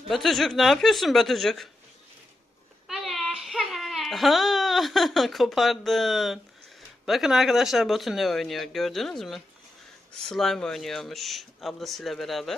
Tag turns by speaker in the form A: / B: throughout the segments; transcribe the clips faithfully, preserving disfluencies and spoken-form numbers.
A: Batucuk ne yapıyorsun Batucuk? Aha, kopardın. Bakın arkadaşlar Batu ne oynuyor gördünüz mü? Slime oynuyormuş ablasıyla beraber.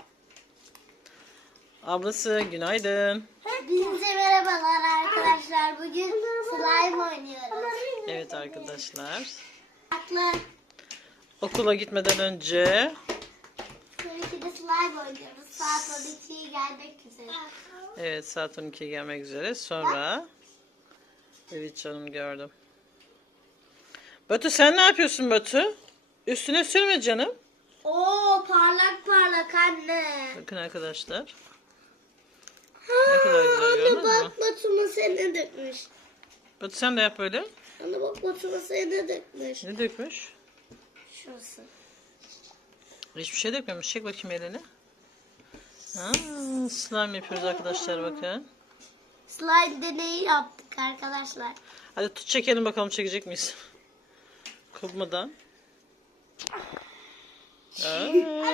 A: Ablası günaydın.
B: Hepinize merhabalar arkadaşlar. Bugün slime oynuyoruz.
A: Evet arkadaşlar.
B: Aklı.
A: Okula gitmeden önce.
B: Tabii ki de slime oynuyoruz. Saat on ikiye gelmek üzere.
A: Evet saat on ikiye gelmek üzere. Sonra. Evet canım gördüm. Batu sen ne yapıyorsun Batu? Üstüne sürme canım.
B: Oo parlak parlak anne.
A: Bakın arkadaşlar. Ne kadar güzel gördünüz mü?
B: Bak Batu masaya ne dökmüş.
A: Batu sen de yap böyle.
B: Anne bak Batu masaya ne dökmüş.
A: Ne dökmüş?
B: Şurası.
A: Hiçbir şey dökmemiş. Çek bakayım elini. Ha, slime yapıyoruz arkadaşlar bakın.
B: Slime deneyi yaptık arkadaşlar.
A: Hadi tut çekelim bakalım çekecek miyiz? Kopmadan. Aa,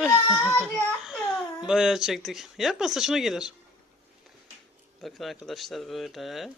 A: bayağı çektik. Yapma saçına gelir. Bakın arkadaşlar böyle.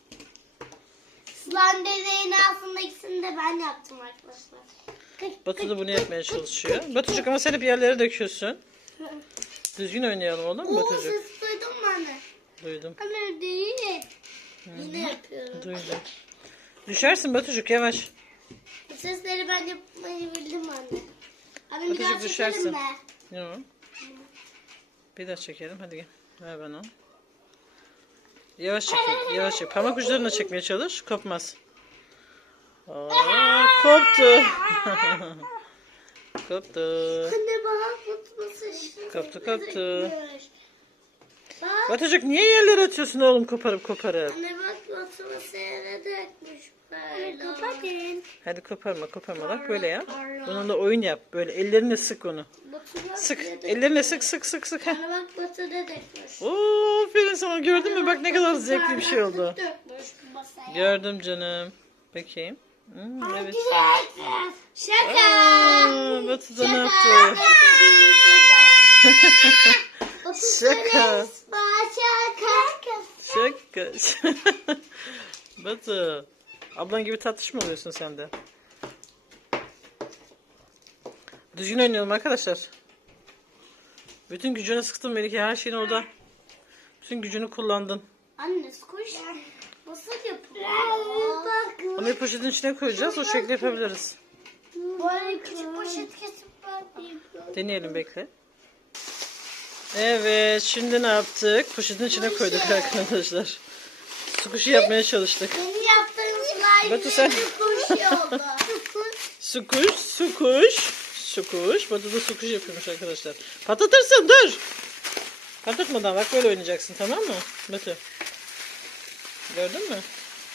B: Slime deneyini aslında ikisini de ben yaptım arkadaşlar.
A: Batu da bunu yapmaya çalışıyor. Batucuk ama sen hep yerlere döküyorsun. Düzgün oynayalım oğlum
B: Oo
A: Batucuk.
B: ses duydun mu anne?
A: Duydum.
B: Anne değil. Yine yapıyorum.
A: Duydum. Düşersin Batucuk yavaş.
B: Bu sesleri ben yapmayı bildim anne. Abi bir
A: Batucuk
B: daha
A: düşersin.
B: çekelim mi?
A: Yok. Bir daha çekelim. Hadi gel. Ver bana. Yavaş çek. Yavaş çek. Parmak uçlarına çekmeye çalış. Kopmaz. Aa, koptu. Koptu.
B: Anne bana tutması şimdi.
A: Koptu koptu.
B: Bak.
A: Batucuk niye yerlere atıyorsun oğlum koparıp koparıp?
B: Anne bak tutması yere dökmüş böyle. Kapatın.
A: Hadi koparma koparma bak böyle yap. Bununla oyun yap. Böyle ellerine sık onu. Sık. Ellerine sık sık sık sık. Heh.
B: Anne bak Batu ne dökmüş.
A: Oo, aferin sana gördün mü? Bak ne kadar zevkli bir şey oldu.
B: Parlaklık dökmüş masaya.
A: Gördüm canım. Bakayım. Hmm, evet.
B: Şaka.
A: Aa, Batu da ne yaptı? Şaka. Şaka. Batu. Ablan gibi tatlış mı oluyorsun sen de? Düzgün oynayalım arkadaşlar. Bütün gücünü sıktın Melike. Her şeyin orada. Bütün gücünü kullandın.
B: Anne squish nasıl yapılıyor?
A: Ama bir poşetin içine koyacağız. O şekilde yapabiliriz.
B: Böyle küçük poşet kesip ben yapıyorum.
A: Deneyelim bekle. Evet. Şimdi ne yaptık? Poşetin içine koyduk arkadaşlar. Sukuşu yapmaya çalıştık.
B: Benim yaptığım slime
A: Batu sen-
B: squish oldu.
A: Sukuş, sukuş, sukuş. Batu da sukuş yapıyormuş arkadaşlar. Patlatırsın dur. Patlatmadan bak böyle oynayacaksın tamam mı? Batu. Gördün mü?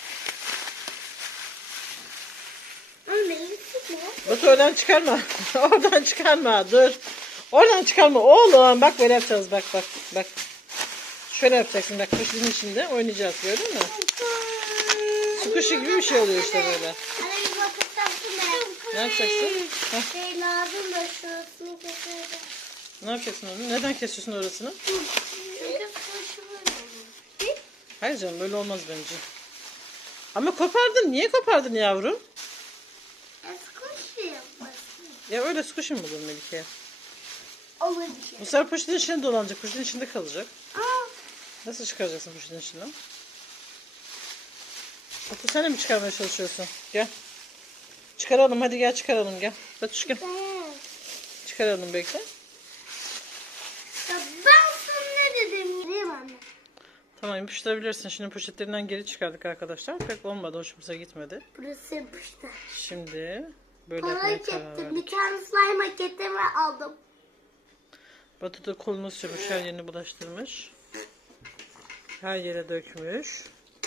B: Anne yüksek mi?
A: Batu oradan çıkarma. Oradan çıkarma dur. Oradan çıkarma oğlum. Bak böyle yapacağız bak bak bak. Şöyle yapacaksın bak poşetin içinde oynayacağız gördün mü? Sukuşu gibi bir şey oluyor işte böyle.
B: Anne bir bakıp taktım ben.
A: Ne yapacaksın? Heh.
B: Şey lazım da şurasını keselim.
A: Ne yapacaksın onu? Neden kesiyorsun orasını?
B: Çünkü squish'u böyle olur.
A: Hayır canım böyle olmaz bence. Ama kopardın. Niye kopardın yavrum?
B: E, squish yapmasın.
A: Ya öyle squish'im mi olur Melike?
B: Olur.
A: Bu sefer poşetin içinde dolanacak. Poşetin içinde kalacak.
B: Aa,
A: Nasıl çıkaracaksın poşetin içinden? Batu sen de mi çıkarmaya çalışıyorsun? Gel. Çıkaralım hadi gel çıkaralım gel. Batu gel.
B: ben.
A: Çıkaralım bekle.
B: Ya ben sana ne dedim? Değil mi anne?
A: Tamam yapıştırabilirsin. Şimdi poşetlerinden geri çıkardık arkadaşlar. Pek olmadı. Hoşumuza gitmedi.
B: Burası yapıştı.
A: Şimdi böyle
B: Para
A: yapmaya
B: hak
A: karar
B: ettim.
A: verdik.
B: Bir tane slime hak ettim ve aldım.
A: Batu da kolunu sürmüş. Her yerini bulaştırmış. Her yere dökmüş.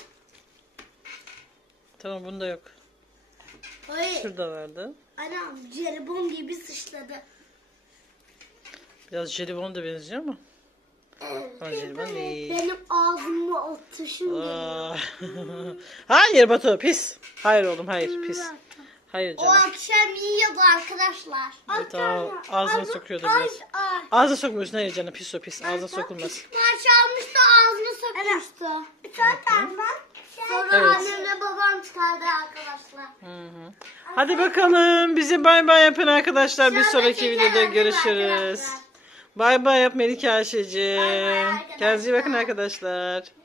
A: Tamam bunda yok.
B: Hayır.
A: Şurada vardı.
B: Anam jelibon gibi sıçladı.
A: Biraz jelibon da benziyor ama. Ama jelibon değil.
B: Benim ağzıma atışım geliyor.
A: Aa. Hayır Batu pis. Hayır oğlum hayır pis. Hayır
B: O
A: canım.
B: akşam yiyordu arkadaşlar.
A: Evet, tamam. Ağzına sokuyordu biraz. Ağzına sokmuyorsun, hayır canım, pis o pis. Ağzına sokulmaz.
B: Maç almıştı ağzına sokmuştu. Zaten ben. Sonra
A: Evet.
B: annemle babam çıkardı arkadaşlar.
A: Hı hı. Hadi bakalım, bize bay bay yapın arkadaşlar. Bir
B: Sonra
A: sonraki
B: tekrar
A: videoda
B: arayın
A: görüşürüz.
B: arkadaşlar.
A: Bay bay yap Melike Ayşe'cim.
B: Bay bay arkadaşlar.
A: Kendinize iyi bakın arkadaşlar.